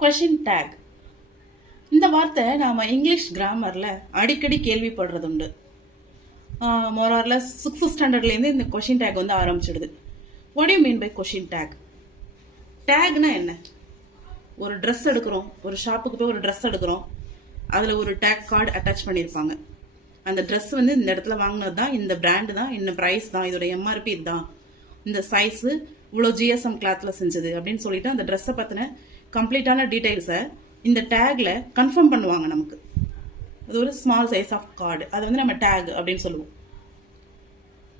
Question take. இந்த வார்த்தை நாம் இங்கிலீஷ் கிராமரில் அடிக்கடி கேள்விப்படுறது உண்டு. மோரார்லெஸ் 6th ஸ்டாண்டர்ட்லேருந்து இந்த கொஷின் டேக் வந்து ஆரம்பிச்சிடுது. What you mean by question tag? டேக்னா என்ன? ஒரு ட்ரெஸ் எடுக்கிறோம், ஒரு ஷாப்புக்கு போய் ஒரு ட்ரெஸ் எடுக்கிறோம், அதில் ஒரு டேக் கார்டு அட்டாச் பண்ணியிருப்பாங்க. அந்த ட்ரெஸ் வந்து இந்த இடத்துல வாங்கினது தான், இந்த பிராண்டு தான், இந்த ப்ரைஸ் தான், இதோட எம்ஆர்பி இதுதான், இந்த சைஸு இவ்வளோ ஜிஎஸ்எம் கிளாத்தில் செஞ்சது அப்படின்னு சொல்லிட்டு அந்த ட்ரெஸ்ஸை பற்றின கம்ப்ளீட்டான டீட்டெயில்ஸை இந்த டேக்ல கன்ஃபார்ம் பண்ணுவாங்க நமக்கு. அது ஒரு ஸ்மால் சைஸ் ஆஃப் கார்டு, அதை வந்து நம்ம டேக் அப்படின்னு சொல்லுவோம்.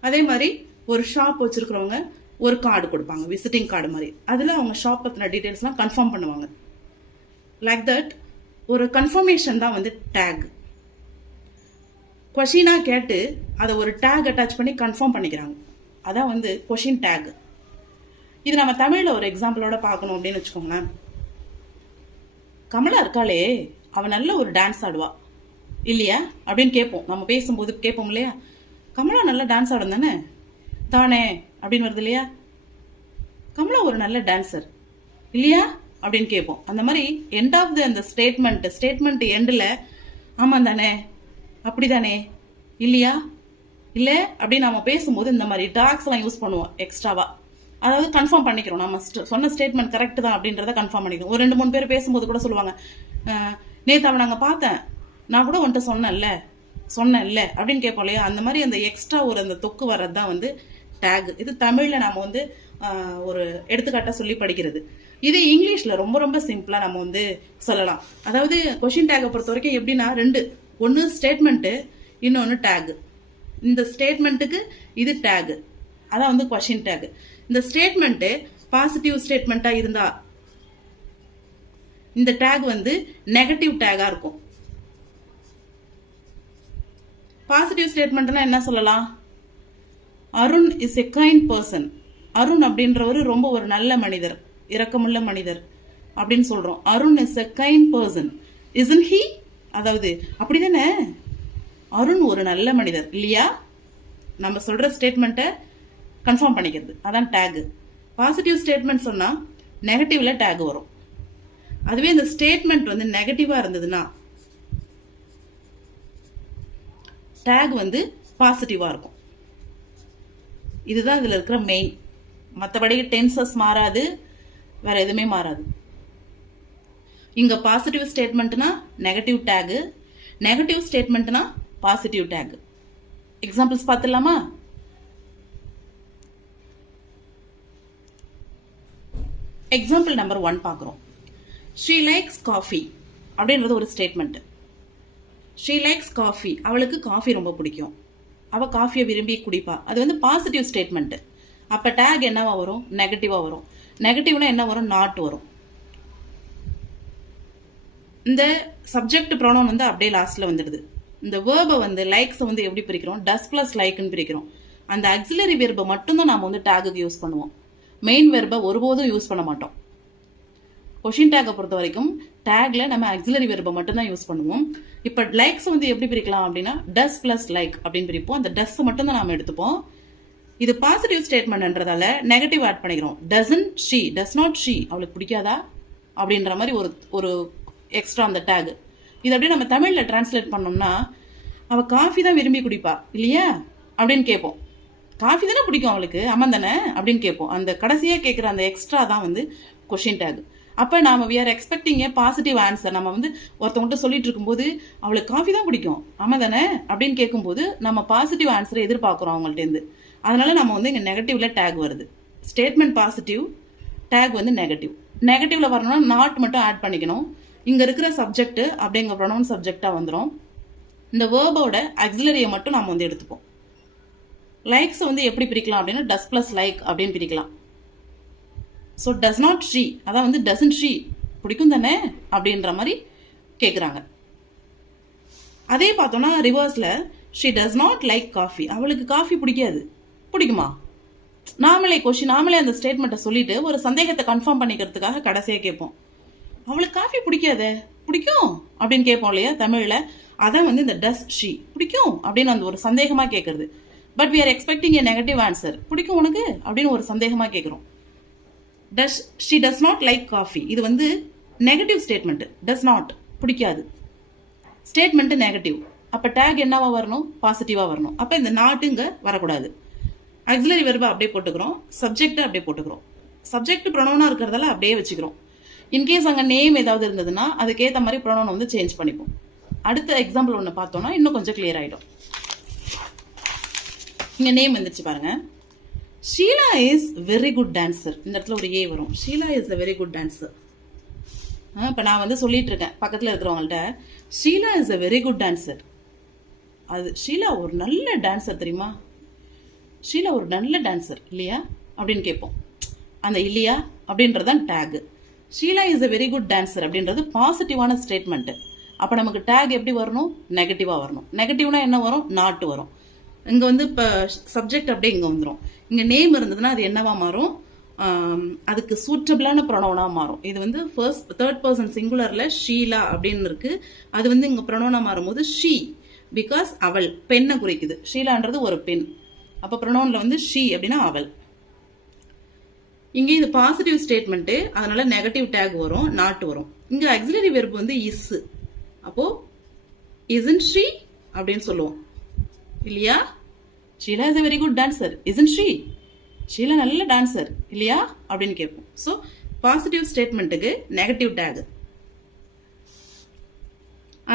அதே மாதிரி ஒரு ஷாப் வச்சிருக்கிறவங்க ஒரு கார்டு கொடுப்பாங்க, விசிட்டிங் கார்டு மாதிரி. அதில் அவங்க ஷாப் பற்றின டீட்டெயில்ஸ்லாம் கன்ஃபார்ம் பண்ணுவாங்க. லைக் தட் ஒரு கன்ஃபர்மேஷன் தான் வந்து டேக். கொஷினாக கேட்டு அதை ஒரு டேக் அட்டாச் பண்ணி கன்ஃபார்ம் பண்ணிக்கிறாங்க. அதான் வந்து கொஷின் டேக். இது நம்ம தமிழில் ஒரு எக்ஸாம்பிளோட பார்க்கணும் அப்படின்னு வச்சுக்கோங்களேன். கமலா இருக்காளே, அவள் நல்ல ஒரு டான்ஸ் ஆடுவா இல்லையா அப்படின்னு கேட்போம். நம்ம பேசும்போது கேட்போம் இல்லையா, கமலா நல்ல டான்ஸ் ஆடும் தானே தானே அப்படின்னு வருது இல்லையா. கமலா ஒரு நல்ல டான்சர் இல்லையா அப்படின்னு கேட்போம். அந்த மாதிரி எண்ட் ஆஃப் த அந்த ஸ்டேட்மெண்ட் எண்டில் ஆமாம் தானே, அப்படி தானே, இல்லையா, இல்லை அப்படின்னு நம்ம பேசும்போது இந்த மாதிரி டாக்ஸ்லாம் யூஸ் பண்ணுவோம் எக்ஸ்ட்ராவா. அதாவது கன்ஃபார்ம் பண்ணிக்கிறோம், நம்ம சொன்ன ஸ்டேட்மெண்ட் கரெக்ட் தான் அப்படின்றத கன்ஃபார்ம் பண்ணிக்கிறோம். ஒரு 2-3 பேர் பேசும்போது கூட சொல்லுவாங்க, நேற்று அவன் நாங்கள் பார்த்தேன், நான் கூட உன்ட்ட சொன்னேன்ல அப்படின்னு கேட்போம் இல்லையா. அந்த மாதிரி அந்த எக்ஸ்ட்ரா ஒரு அந்த தொக்கு வர்றது தான் வந்து டேக். இது தமிழில் நம்ம வந்து ஒரு எடுத்துக்காட்டாக சொல்லி படிக்கிறது. இது இங்கிலீஷில் ரொம்ப ரொம்ப சிம்பிளாக நம்ம வந்து சொல்லலாம். அதாவது கொஷின் டேக்கை பொறுத்த வரைக்கும் எப்படின்னா 2, ஒன்று ஸ்டேட்மெண்ட்டு, இன்னொன்று டேக். இந்த ஸ்டேட்மெண்ட்டுக்கு இது டேக், அதான் வந்து கொஷின் டேக். இந்த ஸ்டேட்மெண்ட்டு பாசிட்டிவ் ஸ்டேட்மெண்ட்டாக இருந்தா இந்த டேக் வந்து நெகட்டிவ் டேகாக இருக்கும். பாசிட்டிவ் ஸ்டேட்மெண்ட்னா என்ன சொல்லலாம்? Arun is a kind person. Arun அப்படின்றவர் ரொம்ப ஒரு நல்ல மனிதர், இரக்கமுள்ள மனிதர் அப்படின்னு சொல்றோம். Arun is a kind person, isn't he? அதாவது அப்படிதானே, அருண் ஒரு நல்ல மனிதர் இல்லையா, நம்ம சொல்ற ஸ்டேட்மெண்ட்டை கன்ஃபார்ம் பண்ணிக்கிறது, அதான் டேக். பாசிட்டிவ் ஸ்டேட்மெண்ட் சொன்னால் நெகட்டிவ்ல டேக் வரும். அதுவே இந்த ஸ்டேட்மெண்ட் வந்து நெகட்டிவாக இருந்ததுன்னா டேக் வந்து பாசிட்டிவாக இருக்கும். இதுதான் இதில் இருக்கிற மெயின். மற்றபடி டென்சஸ் மாறாது, வேற எதுவுமே மாறாது. இங்கே பாசிட்டிவ் ஸ்டேட்மெண்ட்னா நெகட்டிவ் டேக், நெகட்டிவ் ஸ்டேட்மெண்ட்னா பாசிட்டிவ் டேக். எக்ஸாம்பிள்ஸ் பார்த்துடலாமா? எக்ஸாம்பிள் நம்பர் 1 பார்க்குறோம். ஷீ லைக்ஸ் காஃபி அப்படின்றது ஒரு ஸ்டேட்மெண்ட். ஷீ லைக்ஸ் காஃபி, அவளுக்கு காஃபி ரொம்ப பிடிக்கும், அவள் காஃபியை விரும்பி குடிப்பா. அது வந்து பாசிட்டிவ் ஸ்டேட்மெண்ட். அப்போ டேக் என்னவா வரும்? நெகட்டிவாக வரும். நெகட்டிவ்னா என்ன வரும்? நாட் வரும். இந்த சப்ஜெக்ட் ப்ரோனவுன் வந்து அப்படியே லாஸ்ட்ல வந்துடுது. இந்த வேர்பை வந்து லைக்ஸை வந்து எப்படி பிரிக்கிறோம்? டஸ் பிளஸ் லைக்னு பிரிக்கிறோம். அந்த ஆக்சிலரி வெர்பை மட்டும்தான் நாம் வந்து டேகுக்கு யூஸ் பண்ணுவோம். மெயின் வெர்பை ஒருபோதும் யூஸ் பண்ண மாட்டோம். கொஷின் டேக்கை பொறுத்த வரைக்கும் டேக்ல நம்ம ஆக்சிலரி வெர்பை மட்டும்தான் யூஸ் பண்ணுவோம். இப்போ லைக்ஸ் வந்து எப்படி பிரிக்கலாம் அப்படின்னா டஸ் பிளஸ் லைக் அப்படின்னு பிரிப்போம். அந்த டஸ் மட்டும்தான் நாம எடுத்துப்போம். இது பாசிட்டிவ் ஸ்டேட்மெண்ட்ன்றதால நெகட்டிவ் ஆட் பண்ணிக்கிறோம். Doesn't she, does not she, அவளுக்கு பிடிக்காதா அப்படின்ற மாதிரி ஒரு எக்ஸ்ட்ரா அந்த டேக். இது அப்படியே நம்ம தமிழில் டிரான்ஸ்லேட் பண்ணோம்னா அவள் காஃபி தான் விரும்பி குடிப்பா இல்லையா அப்படின்னு கேட்போம். காஃபி தானே பிடிக்கும் அவளுக்கு, ஆமாம் தானே அப்படின்னு கேட்போம். அந்த கடைசியாக கேட்குற அந்த எக்ஸ்ட்ரா தான் வந்து கொஷின் டேக். அப்போ நாம் we are expecting a positive answer. நம்ம வந்து ஒருத்தவங்கள்ட்ட சொல்லிட்டு இருக்கும்போது அவளுக்கு காஃபி தான் பிடிக்கும், ஆமாம் தானே அப்படின்னு கேட்கும்போது நம்ம பாசிட்டிவ் ஆன்சரை எதிர்பார்க்குறோம் அவங்கள்ட்டேருந்து. அதனால நம்ம வந்து இங்கே நெகட்டிவ்ல டேக் வருது. ஸ்டேட்மெண்ட் பாசிட்டிவ், டேக் வந்து நெகட்டிவ். நெகட்டிவ்ல வரணும்னா நாட் மட்டும் ஆட் பண்ணிக்கணும். இங்கே இருக்கிற சப்ஜெக்ட் அப்படிங்கிற ப்ரொனவுன் சப்ஜெக்டாக வந்துடும். இந்த வேர்போட ஆக்சிலரியை மட்டும் நம்ம வந்து எடுத்துப்போம். லைக்ஸ் வந்து எப்படி பிரிக்கலாம் அப்படின்னா டஸ் பிளஸ் லைக் அப்படின்னு பிரிக்கலாம். ஸோ டஸ் நாட் ஷீ, அதான் வந்து டசன்ட் ஷீ, பிடிக்கும் தானே அப்படின்ற மாதிரி கேட்குறாங்க. அதே பார்த்தோம்னா ரிவர்ஸில் she does not like coffee, அவளுக்கு காஃபி பிடிக்காது. பிடிக்குமா? நாமளே அந்த ஸ்டேட்மெண்ட்டை சொல்லிட்டு ஒரு சந்தேகத்தை கன்ஃபார்ம் பண்ணிக்கிறதுக்காக கடைசியாக கேட்போம். அவளுக்கு காஃபி பிடிக்காதே, பிடிக்கும் அப்படின்னு கேட்போம் இல்லையா தமிழில். அதான் வந்து இந்த டஸ் ஷீ, பிடிக்கும் அப்படின்னு அந்த ஒரு சந்தேகமாக கேட்குறது. But we are expecting a negative answer. பிடிக்கும் உனக்கு அப்படின்னு ஒரு சந்தேகமாக கேட்குறோம். she does not like coffee. இது வந்து நெகட்டிவ் ஸ்டேட்மெண்ட் டஸ் நாட் பிடிக்காது, ஸ்டேட்மெண்ட் நெகட்டிவ், அப்போ டேக் என்னவா வரணும், பாசிட்டிவாக வரணும். அப்போ இந்த நாட்டு இங்கே வரக்கூடாது. ஆக்சிலரி வெர்பை அப்படியே போட்டுக்கிறோம், சப்ஜெக்டை அப்படியே போட்டுக்கிறோம். சப்ஜெக்ட் ப்ரொனவுனாக இருக்கிறதால அப்படியே வச்சுக்கிறோம். இன்கேஸ் அங்கே நேம் ஏதாவது இருந்ததுன்னா அதுக்கேற்ற மாதிரி ப்ரொனவுனை வந்து சேஞ்ச் பண்ணிப்போம். அடுத்த எக்ஸாம்பிள் ஒன்று பார்த்தோன்னா இன்னும் கொஞ்சம் கிளியர் ஆகிடும். இங்கே நேம் வந்துச்சு பாருங்க. Sheela is very good dancer. இந்த இடத்துல ஒரு ஏ வரும். Sheela is a very good dancer. இப்போ நான் வந்து சொல்லிட்டு இருக்கேன் பக்கத்தில் இருக்கிறவங்கள்ட்ட, Sheela is a very good dancer. அது ஷீலா ஒரு நல்ல டான்சர் தெரியுமா, ஷீலா ஒரு நல்ல டான்சர் இல்லையா அப்படின்னு கேட்போம். அந்த இல்லையா அப்படின்றதான் tag. Sheela is a very good dancer அப்படின்றது பாசிட்டிவான ஸ்டேட்மெண்ட். அப்போ நமக்கு டேக் எப்படி வரணும், நெகட்டிவாக வரணும். நெகட்டிவ்னா என்ன வரும், நாட்டு வரும். இங்கே வந்து இப்போ சப்ஜெக்ட் அப்படியே இங்கே வந்துடும். இங்கே நேம் இருந்ததுன்னா அது என்னவா மாறும், அதுக்கு சூட்டபிளான ப்ரொனவுனாக மாறும். இது வந்து ஃபர்ஸ்ட் தேர்ட் பர்சன் சிங்குலரில் ஷீலா அப்படின்னு இருக்கு. அது வந்து இங்கே ப்ரொனவுனாக மாறும்போது ஷீ, பிகாஸ் அவள் பெண்ணை குறிக்குது. ஷீலான்றது ஒரு பெண். அப்போ ப்ரொனவுனில் வந்து ஷீ அப்படின்னா அவள். இங்கே இது பாசிட்டிவ் ஸ்டேட்மெண்ட்டு, அதனால நெகட்டிவ் டேக் வரும், நாட்டு வரும். இங்கே ஆக்சிலரி வெர்ப் வந்து இஸ். அப்போ isn't she அப்படின்னு சொல்லுவோம் இல்லையா. Sheela is a very good dancer, isn't she, Sheela நல்ல டான்சர் இல்லையா அப்படின்னு கேட்போம். ஸோ பாசிட்டிவ் ஸ்டேட்மெண்ட்டுக்கு நெகட்டிவ் டேக்.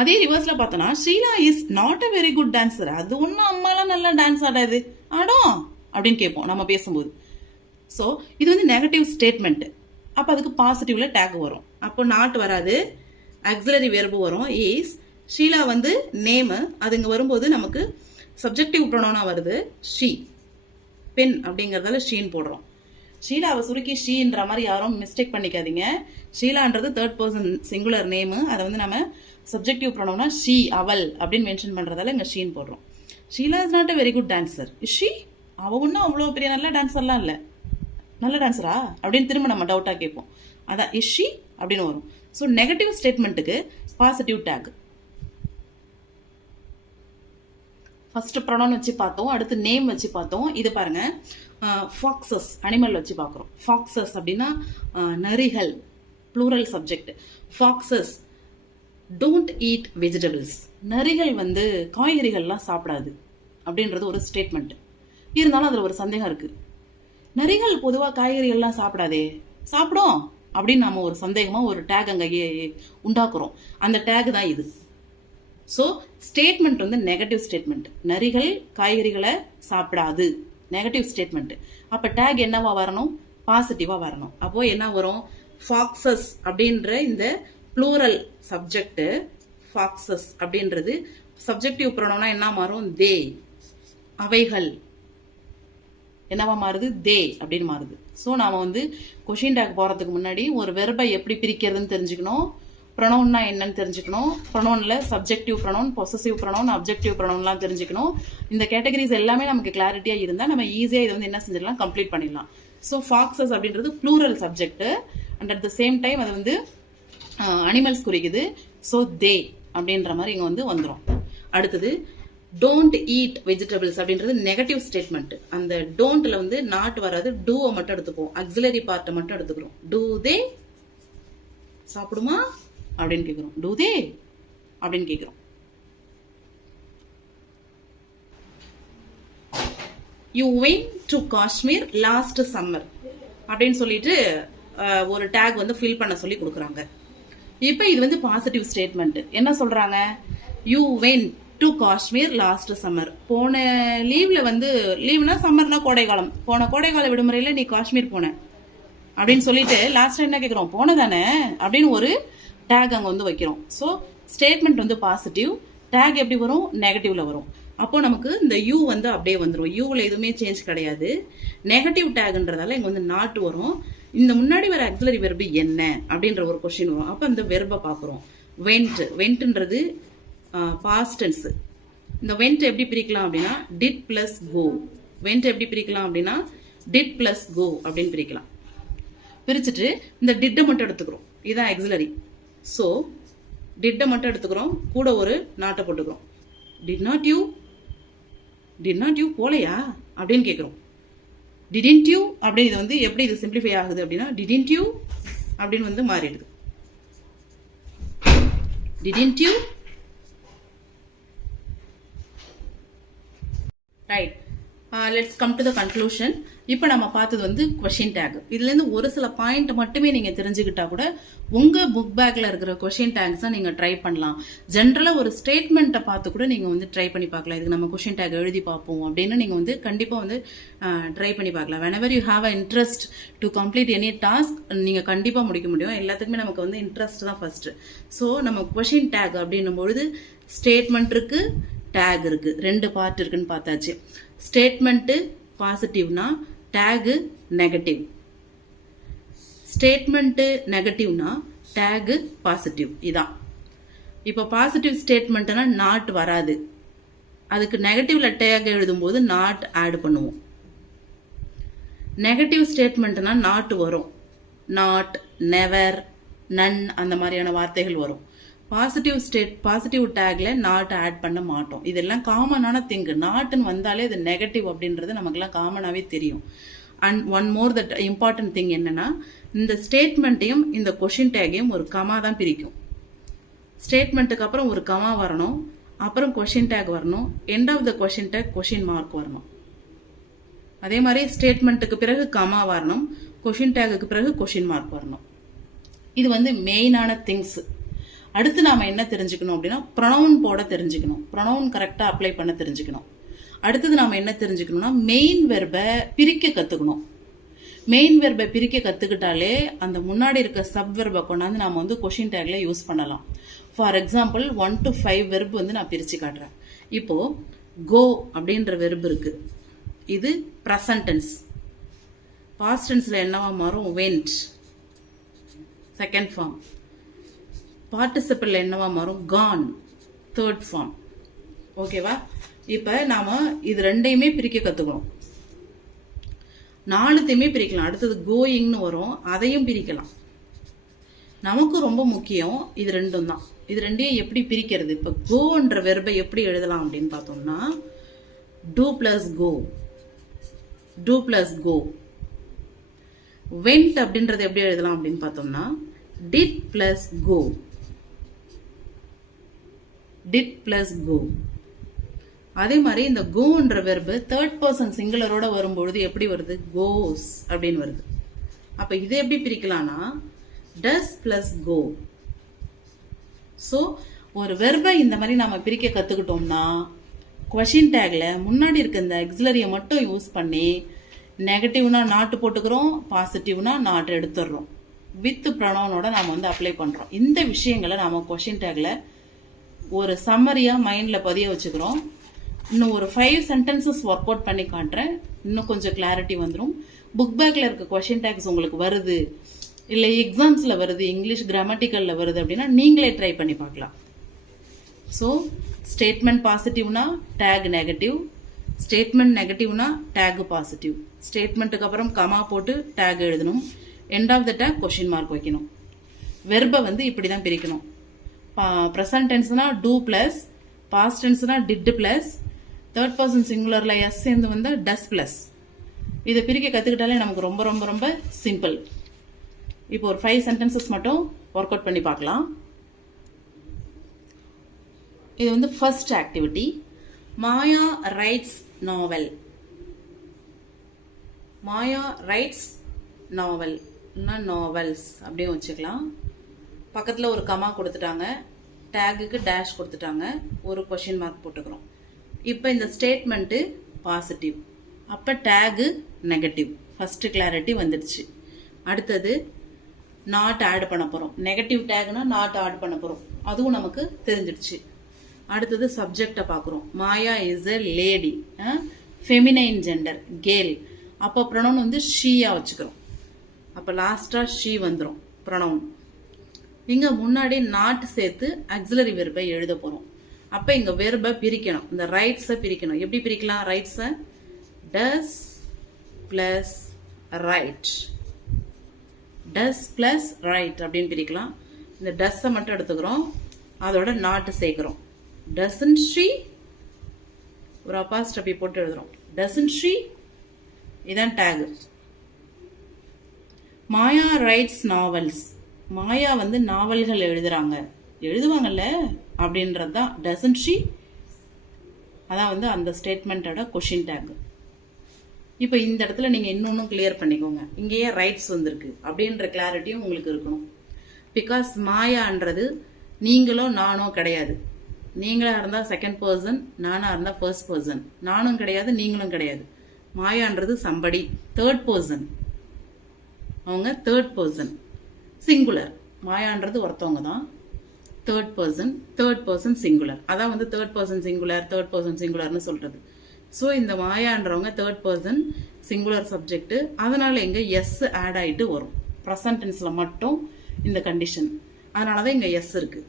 அதே ரிவர்ஸில் பார்த்தோன்னா Sheela is not a very good dancer, அது ஒன்றும் அம்மாலாம் நல்லா டான்ஸ் ஆடாது ஆடும் அப்படின்னு கேட்போம் நம்ம பேசும்போது. ஸோ இது வந்து நெகட்டிவ் ஸ்டேட்மெண்ட். அப்போ அதுக்கு பாசிட்டிவ்ல டேக் வரும். அப்போ நாட் வராது, ஆக்சிலரி வெர்பு வரும் இஸ். ஷீலா வந்து நேமு, அது இங்கே வரும்போது நமக்கு சப்ஜெக்டிவ் ப்ரொனவுனா வருது ஷீ, பெண் அப்படிங்கிறதால ஷீன் போடுறோம். ஷீலாவை சுருக்கி ஷீன்ற மாதிரி யாரும் மிஸ்டேக் பண்ணிக்காதீங்க. ஷீலான்றது தேர்ட் பர்சன் சிங்குலர் நேமு, அதை வந்து நம்ம சப்ஜெக்டிவ் ப்ரொனவுனா ஷீ அவள் அப்படின்னு மென்ஷன் பண்ணுறதால இங்கே ஷீன் போடுறோம். Sheela is not a very good dancer, is she, அவள் ஒன்றும் அவ்வளோ பெரிய நல்ல டான்ஸர்லாம் இல்லை, நல்ல டான்ஸரா அப்படின்னு திரும்ப நம்ம டவுட்டாக கேட்போம். அதான் இஸ் ஷீ அப்படின்னு வரும். ஸோ நெகட்டிவ் ஸ்டேட்மெண்ட்டுக்கு பாசிட்டிவ் டேக். ஃபர்ஸ்ட் ப்ரொனவுன் வச்சு பார்த்தோம், அடுத்து நேம் வச்சு பார்த்தோம். இது பாருங்க, ஃபாக்ஸஸ் அனிமல் வச்சு பார்க்குறோம். ஃபாக்ஸஸ் அப்படின்னா நரிகள், plural subject. Foxes don't eat vegetables. நரிகள் வந்து காய்கறிகள்லாம் சாப்பிடாது அப்படின்றது ஒரு ஸ்டேட்மெண்ட். இருந்தாலும் அதில் ஒரு சந்தேகம் இருக்கு. நரிகள் பொதுவாக காய்கறிகள்லாம் சாப்பிடாதே, சாப்பிடும் அப்படின்னு நம்ம ஒரு சந்தேகமாக ஒரு டேக் அங்கே உண்டாக்குறோம். அந்த டேக் தான் இது. ஸோ ஸ்டேட்மெண்ட் வந்து நெகட்டிவ் ஸ்டேட்மெண்ட். நரிகள் காய்கறிகளை சாப்பிடாது, நெகட்டிவ் ஸ்டேட்மெண்ட். அப்போ டேக் என்னவா வரணும், பாசிட்டிவாக வரணும். அப்போ என்ன வரும், ஃபாக்ஸஸ் அப்படின்ற இந்த ப்ளூரல் சப்ஜெக்ட். ஃபாக்ஸஸ் அப்படின்றது சப்ஜெக்டிவ் ப்ரொனவுனா என்ன மாறும், தே, அவைகள் என்னவா மாறுது, தே அப்படின்னு மாறுது. ஸோ நாம் வந்து கொஷின் டேக் போகிறதுக்கு முன்னாடி ஒரு வெர்பை எப்படி பிரிக்கிறதுன்னு தெரிஞ்சுக்கணும், ப்ரொனவுன்னா என்னன்னு தெரிஞ்சுக்கணும், ப்ரொனவுனில் subjective pronoun, possessive pronoun, objective ப்ரொனவுன்லாம் தெரிஞ்சுக்கணும். இந்த கேட்டகரிஸ் எல்லாமே நமக்கு கிளாரிட்டியாக இருந்தால் நம்ம ஈஸியாக இதை வந்து என்ன செஞ்சிடலாம், கம்ப்ளீட் பண்ணிடலாம். ஸோ ஃபாக்ஸஸ் அப்படின்றது plural subject and at the same time அது வந்து அனிமல்ஸ் குறிக்குது. ஸோ தே அப்படின்ற மாதிரி இங்கே வந்து வந்துடும். அடுத்தது டோன்ட் ஈட் வெஜிடபிள்ஸ் அப்படின்றது நெகட்டிவ் ஸ்டேட்மெண்ட். அந்த டோன்ட்ல வந்து நாட் வராது, டூவை மட்டும் எடுத்துப்போம், ஆக்சிலரி பார்ட்டை மட்டும் எடுத்துக்கிறோம். டூ தே சாப்பிடுமா அப்படின்னு கேட்குறோம், டூ தே அப்படின்னு கேட்குறோம். You went to Kashmir last summer அப்படின்னு சொல்லிட்டு ஒரு டேக் வந்து ஃபில் பண்ண சொல்லி கொடுக்குறாங்க. இப்போ இது வந்து பாசிட்டிவ் ஸ்டேட்மெண்ட். என்ன சொல்றாங்க, you went to Kashmir last summer. போன லீவ்ல வந்து, லீவ்னா சம்மர்னா கோடைக்காலம், போன கோடைக்கால விடுமுறையில நீ காஷ்மீர் போன அப்படின்னு சொல்லிட்டு லாஸ்ட் என்ன கேட்குறோம், போனதானே அப்படின்னு ஒரு டேக் அங்கே வந்து வைக்கிறோம். ஸோ ஸ்டேட்மெண்ட் வந்து பாசிட்டிவ், டேக் எப்படி வரும், நெகட்டிவ்ல வரும். அப்போ நமக்கு இந்த யூ வந்து அப்படியே வந்துடும். யூவில் எதுவுமே சேஞ்ச் கிடையாது. நெகட்டிவ் டேக்ன்றதால இங்கே வந்து நாட் வரும். இந்த முன்னாடி வர ஆக்சிலரி வெர்பு என்ன அப்படின்ற ஒரு கொஸ்டின் வரும். அப்போ இந்த வெர்பை பார்க்குறோம். வென்ட், வென்ட்ன்றது பாஸ்ட் டென்ஸ். இந்த வென்ட் எப்படி பிரிக்கலாம் அப்படின்னா டிட் பிளஸ் கோ. வென்ட் எப்படி பிரிக்கலாம் அப்படின்னா டிட் பிளஸ் கோ அப்படின்னு பிரிக்கலாம். பிரிச்சுட்டு இந்த டிட்டை மட்டும் எடுத்துக்கிறோம், இதுதான் ஆக்சிலரி. ஸோ டிட்டை மட்டும் எடுத்துக்கிறோம், கூட ஒரு நாட்டை போட்டுக்கிறோம். Did not you, did not you போலையா அப்படின்னு கேட்குறோம். டிடின்ட் யூ அப்படின்னு இது வந்து எப்படி இது சிம்பிளிஃபை ஆகுது அப்படின்னா டிடின்ட் யூ அப்படின்னு வந்து மாறிடுது. Didn't you? Right. Let's come to the conclusion. இப்போ நம்ம பார்த்தது வந்து கொஷின் டேக். இதுலேருந்து ஒரு சில பாயிண்ட் மட்டுமே நீங்கள் தெரிஞ்சுக்கிட்டா கூட உங்கள் புக் பேக்கில் இருக்கிற கொஷின் டேக்ஸை நீங்கள் ட்ரை பண்ணலாம். ஜென்ரலாக ஒரு ஸ்டேட்மெண்ட்டை பார்த்து கூட நீங்கள் வந்து ட்ரை பண்ணி பார்க்கலாம். இதுக்கு நம்ம கொஷின் டேக் எழுதி பார்ப்போம் அப்படின்னு நீங்கள் வந்து கண்டிப்பாக வந்து ட்ரை பண்ணி பார்க்கலாம். whenever you have an interest to complete any task நீங்கள் கண்டிப்பாக முடிக்க முடியும். எல்லாத்துக்குமே நமக்கு வந்து இன்ட்ரெஸ்ட் தான் ஃபர்ஸ்ட். ஸோ நம்ம கொஷின் டேக் அப்படின்னும் பொழுது ஸ்டேட்மெண்ட் இருக்கு, டேக் இருக்கு, ரெண்டு பார்ட் இருக்குன்னு பார்த்தாச்சு. ஸ்டேட்மெண்ட்டு பாசிட்டிவ்னா டேகு நெகட்டிவ், ஸ்டேட்மெண்ட்டு நெகட்டிவ்னா டேகு பாசிட்டிவ். இதான் இப்போ பாசிட்டிவ் ஸ்டேட்மெண்ட்னா நாட் வராது, அதுக்கு நெகட்டிவ்ல டேக் எழுதும்போது நாட் ஆட் பண்ணுவோம். நெகட்டிவ் ஸ்டேட்மெண்ட்னா நாட் வரும், நாட், நெவர், நன் அந்த மாதிரியான வார்த்தைகள் வரும். பாசிட்டிவ் டேக்ல நாட் ஆட் பண்ண மாட்டோம். இதெல்லாம் காமனான திங்கு. நாட்டுன்னு வந்தாலே அது நெகட்டிவ் அப்படின்றது நமக்குலாம் காமனாகவே தெரியும். And one more that important thing என்னன்னா, இந்த ஸ்டேட்மெண்ட்டையும் இந்த கொஷின் டேக்கையும் ஒரு கமா தான் பிரிக்கும். ஸ்டேட்மெண்ட்டுக்கு அப்புறம் ஒரு கமா வரணும், அப்புறம் கொஷின் டேக் வரணும், end of the question tag question mark வரணும். அதே மாதிரி ஸ்டேட்மெண்ட்டுக்கு பிறகு கமா வரணும், கொஷின் டேக்குக்கு பிறகு கொஷின் மார்க் வரணும். இது வந்து மெயினான திங்ஸ். அடுத்து நாம என்ன தெரிஞ்சுக்கணும் அப்படின்னா, ப்ரொனவுன் போட தெரிஞ்சுக்கணும், ப்ரொனவுன் கரெக்டாக அப்ளை பண்ண தெரிஞ்சுக்கணும். அடுத்தது நாம என்ன தெரிஞ்சுக்கணும்னா, மெயின் வெர்பை பிரிக்க கற்றுக்கணும். மெயின் வெர்பை பிரிக்க கற்றுக்கிட்டாலே அந்த முன்னாடி இருக்க சப் வெர்பை கொண்டாந்து நாம வந்து கொஷின் டேக்ல யூஸ் பண்ணலாம். ஃபார் எக்ஸாம்பிள் 1 to 5 வெர்ப் வந்து நான் பிரித்து காட்டுறேன். இப்போ கோ அப்படின்ற வெர்ப் இருக்கு, இது ப்ரெசன்ட் டென்ஸ். பாஸ்ட் டென்ஸ்ல என்னவா மாறும், வென்ட், செகண்ட் ஃபார்ம். பார்ட்டிசிபிள் என்னவா மாறும், கான், தேர்ட் ஃபார்ம். ஓகேவா? இப்போ நாம இது ரெண்டையுமே பிரிக்க கற்றுக்கணும். 4த்தையுமே பிரிக்கலாம். அடுத்தது கோயிங்னு வரும், அதையும் பிரிக்கலாம். நமக்கு ரொம்ப முக்கியம் இது ரெண்டும் தான். இது ரெண்டையும் எப்படி பிரிக்கிறது? இப்போ கோன்ற வெர்பை எப்படி எழுதலாம் அப்படின்னு பார்த்தோம்னா, do plus go, do plus go. Went அப்படின்றது எப்படி எழுதலாம் அப்படின்னு பார்த்தோம்னா, did plus go, did plus go. அதே மாதிரி இந்த கோன்ற வெர்பு தேர்ட் பர்சன் சிங்குலரோட வரும்பொழுது எப்படி வருது, கோஸ் அப்படின்னு வருது. அப்ப இதை எப்படி பிரிக்கலாம்னா, டஸ் பிளஸ் கோ. ஸோ ஒரு வெர்பை இந்த மாதிரி நாம பிரிக்க கத்துக்கிட்டோம்னா, கொஷின் டேக்ல முன்னாடி இருக்க இந்த எக்ஸிலரியை மட்டும் யூஸ் பண்ணி நெகட்டிவ்னா நாட்டு போட்டுக்கிறோம், பாசிட்டிவ்னா நாட் எடுத்துடுறோம். வித் ப்ரொனவுனோட நாம வந்து அப்ளை பண்றோம். இந்த விஷயங்களை நாம கொஷின் டேக்ல ஒரு சம்மரியா மைண்ட்ல பதிய வச்சுக்கிறோம். இன்னும் ஒரு 5 சென்டென்சஸ் ஒர்க் அவுட் பண்ணி காட்டுறேன், இன்னும் கொஞ்சம் கிளாரிட்டி வந்துடும். புக் பேக்ல இருக்க கொஷின் டேக்ஸ் உங்களுக்கு வருது, இல்லை எக்ஸாம்ஸ்ல வருது, இங்கிலீஷ் கிராமட்டிக்கல்ல வருது அப்படின்னா நீங்களே ட்ரை பண்ணி பார்க்கலாம். ஸோ ஸ்டேட்மெண்ட் பாசிட்டிவ்னா டேக் நெகட்டிவ், ஸ்டேட்மெண்ட் நெகட்டிவ்னா டேக் பாசிட்டிவ். ஸ்டேட்மெண்ட்டுக்கு அப்புறம் கமா போட்டு டேக் எழுதணும், end of the tag question mark வைக்கணும். வெர்பை வந்து இப்படி தான் பிரிக்கணும். ப்ரெசன்ட் டென்ஸ்னா டூ பிளஸ், பாஸ்ட் டென்ஸ்னா டிட் பிளஸ், தேர்ட் பர்சன் சிங்குலர்ல எஸ் சேர்ந்து வந்து டஸ் பிளஸ். இதை பிரிக்க கற்றுக்கிட்டாலே நமக்கு ரொம்ப ரொம்ப ரொம்ப சிம்பிள். இப்போ ஒரு 5 சென்டென்சஸ் மட்டும் ஒர்க் அவுட் பண்ணி பார்க்கலாம். இது வந்து ஃபர்ஸ்ட் ஆக்டிவிட்டி. மாயா ரைட்ஸ் நாவல். மாயா ரைட்ஸ் நாவல், நாவல்ஸ் அப்படியே வச்சுக்கலாம். பக்கத்தில் ஒரு கமா கொடுத்துட்டாங்க, டேகுக்கு டேஷ் கொடுத்துட்டாங்க, ஒரு கொஷின் மார்க் போட்டுக்கிறோம். இப்போ இந்த ஸ்டேட்மெண்ட்டு பாசிட்டிவ், அப்போ டேகு நெகட்டிவ். ஃபர்ஸ்ட் கிளாரிட்டி வந்துடுச்சு. அடுத்தது நாட் ஆட் பண்ண போகிறோம். நெகட்டிவ் டேக்னா நாட் ஆட் பண்ண போகிறோம், அதுவும் நமக்கு தெரிஞ்சிடுச்சு. அடுத்தது சப்ஜெக்டை பார்க்குறோம். Maya is a lady, feminine gender, girl. அப்போ ப்ரொனவுன் வந்து ஷீயா வச்சுக்கிறோம். அப்போ லாஸ்ட்டாக ஷீ வந்துடும் ப்ரொனவுன். இங்கே முன்னாடி நாட் சேர்த்து ஆக்சிலரி வெர்பை எழுத போகிறோம். அப்போ இங்கே வெர்பை பிரிக்கணும், இந்த ரைட்ஸை பிரிக்கணும். எப்படி பிரிக்கலாம் ரைட்ஸை? Does plus write, does plus write அப்படின்னு பிரிக்கலாம். இந்த டஸ்ஸை மட்டும் எடுத்துக்கிறோம், அதோட நாட்டு சேர்க்கிறோம். டசன்ட் ஷீ, ஒரு அப்பாஸ்ட்ரபி போட்டு எழுதுறோம், டசன்ட் ஷீ. இதான் டேக். மாயா ரைட்ஸ் நாவல்ஸ். மாயா வந்து நாவல்கள் எழுதுறாங்க. எழுதுவாங்கல்ல அப்படின்றது தான் டசன்ட் ஷி, அதான் வந்து அந்த ஸ்டேட்மெண்ட்டோட கொஷின் டேக். இப்போ இந்த இடத்துல நீங்கள் இன்னொன்றும் கிளியர் பண்ணிக்கோங்க. இங்கேயே ரைட்ஸ் வந்திருக்கு அப்படின்ற கிளாரிட்டியும் உங்களுக்கு இருக்கணும். பிகாஸ் மாயான்றது நீங்களோ நானோ கிடையாது. நீங்களாக இருந்தால் செகண்ட் பர்சன், நானாக இருந்தால் ஃபர்ஸ்ட் பர்சன். நானும் கிடையாது, நீங்களும் கிடையாது. மாயான்றது சம்படி, தேர்ட் பர்சன். அவங்க தேர்ட் பர்சன், சிங்குலர். மாயான்றது ஒருத்தவங்க தான், தேர்ட் பர்சன் சிங்குலர். அதான் வந்து தேர்ட் பர்சன் சிங்குலர்னு சொல்றது. ஸோ இந்த மாயான்றவங்க தேர்ட் பர்சன் சிங்குலர் சப்ஜெக்ட். அதனால எங்க எஸ் ஆட் ஆயிட்டு வரும் ப்ரெசன்ட் டென்ஸ்ல மட்டும் இந்த கண்டிஷன். அதனால தான் இங்க எஸ் இருக்கு.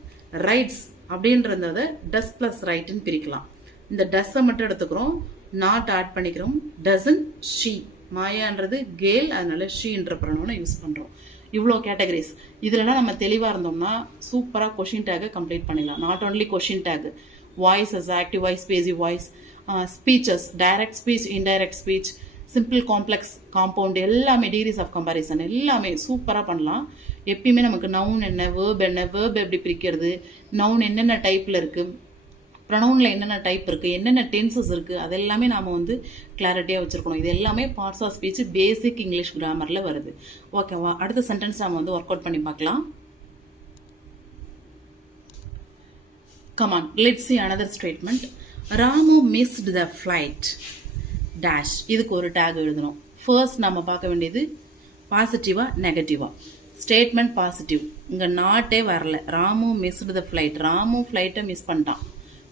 ரைட்ஸ் அப்படின்றத டஸ் பிளஸ் ரைட்னு பிரிக்கலாம். இந்த டஸ்ஸை மட்டும் எடுத்துக்கிறோம், நாட் ஆட் பண்ணிக்கிறோம். டசன் ஷீ, மாயான்றது கேல், அதனால ஷீன்ற ப்ரொனவுனை யூஸ் பண்றோம். இவ்வளோ கேட்டகரிஸ். இதுலலாம் நம்ம தெளிவாக இருந்தோம்னா சூப்பராக கொஷின் டேக்கை கம்ப்ளீட் பண்ணிடலாம். Not only question take, voices, active voice, passive voice, speeches, direct speech, indirect speech, simple, complex, compound, எல்லாமே டிகிரிஸ் ஆஃப் கம்பாரிசன் எல்லாமே சூப்பராக பண்ணலாம். எப்பயுமே நமக்கு நவுன் என்ன, வேர்ப் என்ன, வேர்ப் எப்படி பிரிக்கிறது, நவுன் என்னென்ன டைப்பில் இருக்குது, ப்ரொனவுனில் என்னென்ன டைப் இருக்குது, என்னென்ன டென்சஸ் இருக்குது, அதெல்லாமே நாம் வந்து கிளாரிட்டியாக வச்சுருக்கணும். இது எல்லாமே parts of speech basic English கிராமரில் வருது. ஓகேவா? அடுத்த சென்டென்ஸ் நாம் வந்து ஒர்க் அவுட் பண்ணி பார்க்கலாம். Come on, let's see another statement. Ramu missed the flight dash. இதுக்கு ஒரு டேக் எழுதணும். ஃபர்ஸ்ட் நம்ம பார்க்க வேண்டியது பாசிட்டிவா நெகட்டிவா. ஸ்டேட்மெண்ட் பாசிட்டிவ், இங்கே நாட்டே வரல. ராமு மிஸ்டு த ஃப்ளைட், ராமு ஃப்ளைட்டை மிஸ் பண்ணிட்டான்,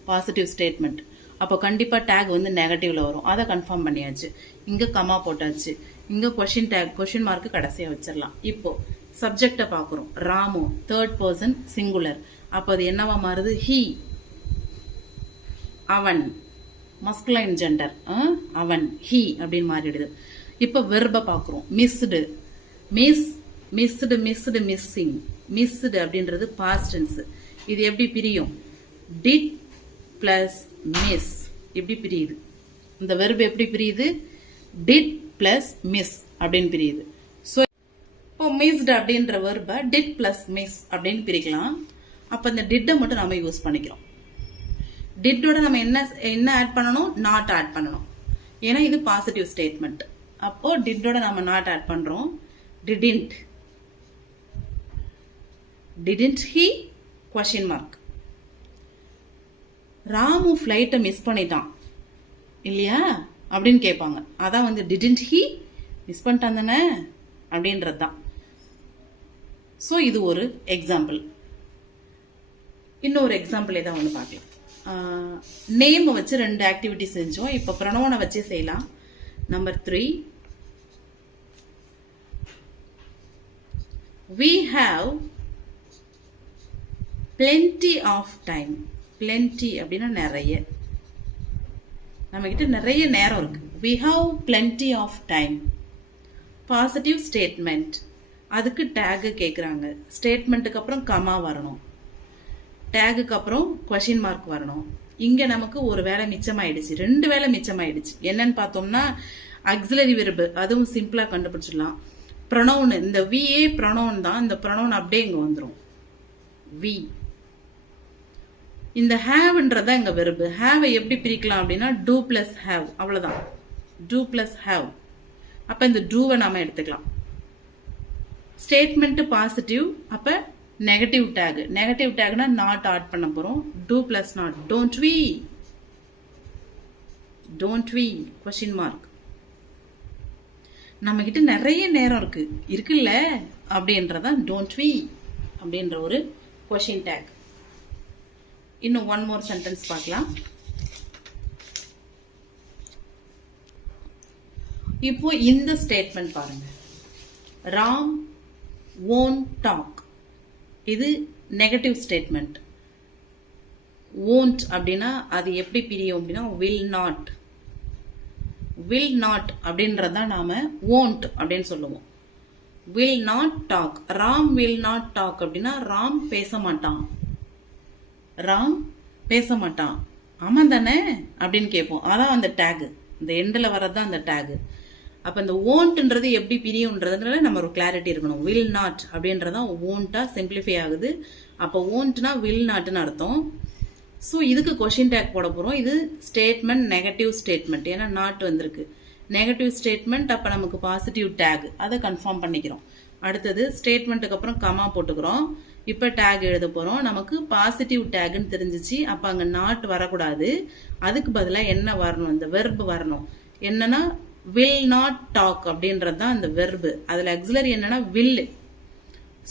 பாசிட்டிவ் ஸ்டேட்மெண்ட். அப்போ கண்டிப்பாக டேக் வந்து நெகட்டிவ்ல வரும். அதை கன்ஃபார்ம் பண்ணியாச்சு. இங்கே கமா போட்டாச்சு. இங்கே கொஷின் டேக், கொஷின் மார்க்கு கடைசியாக வச்சிடலாம். இப்போ சப்ஜெக்டை பார்க்குறோம். Ramu third person singular. அப்போ அது என்னவா மாறுது? ஹீ, அவன், மஸ்குலைன் ஜெண்டர், அவன், ஹீ அப்படின்னு மாறிடுது. இப்போ வெர்பை பார்க்குறோம். Missed, missing. மிஸ்டு அப்படின்றது பாஸ்ட் டென்ஸ். இது எப்படி பிரியும்? டிட் பிளஸ் மிஸ் இப்படி பிரியுது. இந்த வெர்பு எப்படி பிரியுது? டிட் பிளஸ் மிஸ் அப்படின்னு பிரியுது. ஸோ இப்போ மிஸ்டு அப்படின்ற வெர்பை டிட் பிளஸ் மிஸ் அப்படின்னு பிரிக்கலாம். அப்போ இந்த டிட்டை மட்டும் நம்ம யூஸ் பண்ணிக்கிறோம். டிட்டோட நம்ம என்ன ஆட் பண்ணணும்? நாட் ஆட் பண்ணணும். ஏன்னா இது பாசிட்டிவ் ஸ்டேட்மெண்ட். அப்போ டிட்டோட நம்ம நாட் ஆட் பண்றோம். Didn't he question mark. Ramu ஃப்ளைட்டை மிஸ் பண்ணிட்டான் இல்லையா அப்படின்னு கேட்பாங்க. அதான் வந்து டிடன்ட் ஹி மிஸ் பண்ணிட்டான் தானே அப்படின்றது தான். ஸோ இது ஒரு எக்ஸாம்பிள். இன்னொரு எக்ஸாம்பிள் ஏதாவது ஒன்று பார்க்கலாம். நேம் வச்சு 2 ஆக்டிவிட்டி செஞ்சோம். இப்போ ப்ரொனவுனை வச்சே செய்யலாம். Number 3, we have plenty of time. plenty அப்படின்னா நிறைய, நம்ம கிட்ட நிறைய நேரம் இருக்கு. we have plenty of time. Positive statement, அதுக்கு டேக் கேட்குறாங்க. ஸ்டேட்மெண்ட்டுக்கு அப்புறம் கமா வரணும், டேகுக்கு அப்புறம் கொஷின் மார்க் வரணும். இங்கே நமக்கு ஒரு வேலை மிச்சமாயிடுச்சு, 2 வேலை மிச்சமாயிடுச்சு. என்னன்னு பார்த்தோம்னா ஆக்சிலரி வெர்பு, அதுவும் சிம்பிளாக கண்டுபிடிச்சிடலாம். ப்ரொனவுன், இந்த விஏ ப்ரொனவுன் தான். இந்த ப்ரொனவுன் அப்படியே இங்கே வந்துடும். வி, இந்த ஹேவ்ன்றதா இங்கே வெர்பு. ஹேவை எப்படி பிரிக்கலாம் அப்படின்னா டூ பிளஸ் ஹேவ், அவ்வளோதான். Do plus have. அப்போ இந்த டூவை நாம எடுத்துக்கலாம். ஸ்டேட்மெண்ட் பாசிட்டிவ், அப்போ நெகட்டிவ் டேக். நெகட்டிவ் டேக்னா நாட் ஆட் பண்ண போறோம். Do plus not, don't we question mark. நம்ம கிட்ட நிறைய நேரம் இருக்குல்ல அப்படின்றதான் டோன்ட் வி அப்படின்ற ஒரு கொஸ்டின் டேக். இன்னும் ஒன் மோர் சென்டென்ஸ் பார்க்கலாம். இப்போ இந்த ஸ்டேட்மெண்ட் பாருங்க. Ram won't talk. இது நெகட்டிவ் ஸ்டேட்மெண்ட். won't அப்படின்னா அது எப்படி பிரியும் அப்படின்னா will not அப்படின்றதான் நாம won't அப்படின்னு சொல்லுவோம். will not talk, Ram will not talk அப்படின்னா ராம் பேச மாட்டான். ஆமா தானே அப்படின்னு கேட்போம். அதான் அந்த டேக், இந்த எண்டில் வரதான் அந்த டேக். அப்போ இந்த ஓன்ட்ன்றது எப்படி பிரியுன்றதுனால நம்ம ஒரு கிளாரிட்டி இருக்கணும். வில் நாட் அப்படின்றதான் ஓன்ட்டா சிம்பிளிஃபை ஆகுது. அப்போ ஓன்ட்னா வில் நாட்னு அர்த்தம். ஸோ இதுக்கு கொஷின் டேக் போட போகிறோம். இது ஸ்டேட்மெண்ட், நெகட்டிவ் ஸ்டேட்மெண்ட். ஏன்னா நாட் வந்திருக்கு. நெகட்டிவ் ஸ்டேட்மெண்ட், அப்போ நமக்கு பாசிட்டிவ் டேக், அதை கன்ஃபார்ம் பண்ணிக்கிறோம். அடுத்தது ஸ்டேட்மெண்ட்டுக்கு அப்புறம் கமா போட்டுக்கிறோம். இப்போ டேக் எழுத போகிறோம். நமக்கு பாசிட்டிவ் டேக்னு தெரிஞ்சிச்சு. அப்போ அங்கே நாட் வரக்கூடாது. அதுக்கு பதிலாக என்ன வரணும்? இந்த வெர்பு வரணும். என்னன்னா வில் நாட் டாக் அப்படின்றது தான் அந்த வெர்பு. அதில் ஆக்சிலரி என்னன்னா வில்.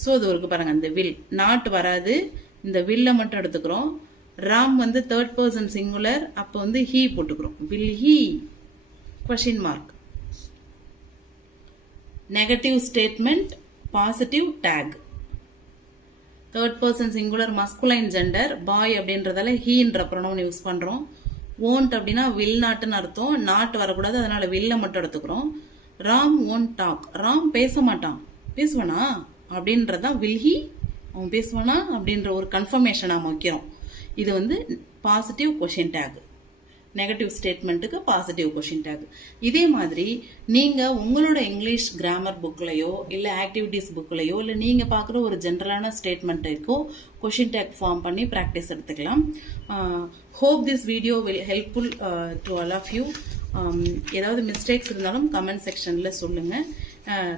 ஸோ இது இருக்கு பாருங்க, அந்த வில் நாட் வராது. இந்த வில்லை மட்டும் எடுத்துக்கிறோம். ராம் வந்து தேர்ட் பர்சன் சிங்குலர், அப்போ வந்து ஹீ போட்டுக்கிறோம். Will he question mark. Negative statement, positive tag. Third person singular masculine gender, boy அப்படின்றதால ஹீன்ற ப்ரொனவுன் யூஸ் பண்றோம். ஓன்ட் அப்படின்னா வில் நாட்னு அர்த்தம். நாட் வரக்கூடாது, அதனால வில்ல மட்டும் எடுத்துக்கிறோம். ராம் ஓன்ட் டாக், ராம் பேச மாட்டான். பேசுவானா அப்படின்றதான் வில் ஹீ, அவன் பேசுவானா அப்படின்ற ஒரு கன்ஃபர்மேஷன் நாம வைக்கிறோம். இது வந்து பாசிட்டிவ் கொஷின் டேக். நெகட்டிவ் ஸ்டேட்மெண்ட்டுக்கு பாசிட்டிவ் கொஷின் டேக். இதே மாதிரி நீங்கள் உங்களோட இங்கிலீஷ் கிராமர் புக்லையோ இல்லை ஆக்டிவிட்டீஸ் புக்லையோ இல்லை நீங்கள் பார்க்குற ஒரு ஜென்ரலான ஸ்டேட்மெண்ட்டுக்கோ கொஷின் டேக் ஃபார்ம் பண்ணி ப்ராக்டிஸ் எடுத்துக்கலாம். Hope this video will helpful to all of you. ஏதாவது மிஸ்டேக்ஸ் இருந்தாலும் கமெண்ட் செக்ஷனில் சொல்லுங்கள்.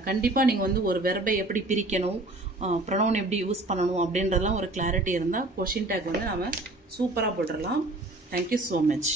கண்டிப்பாக நீங்கள் வந்து ஒரு வெர்பை எப்படி பிரிக்கணும், ப்ரொனவுன் எப்படி யூஸ் பண்ணணும் அப்படின்றதெல்லாம் ஒரு கிளாரிட்டி இருந்தால் கொஷின் டேக் வந்து நம்ம சூப்பராக போட்டுடலாம். Thank you so much.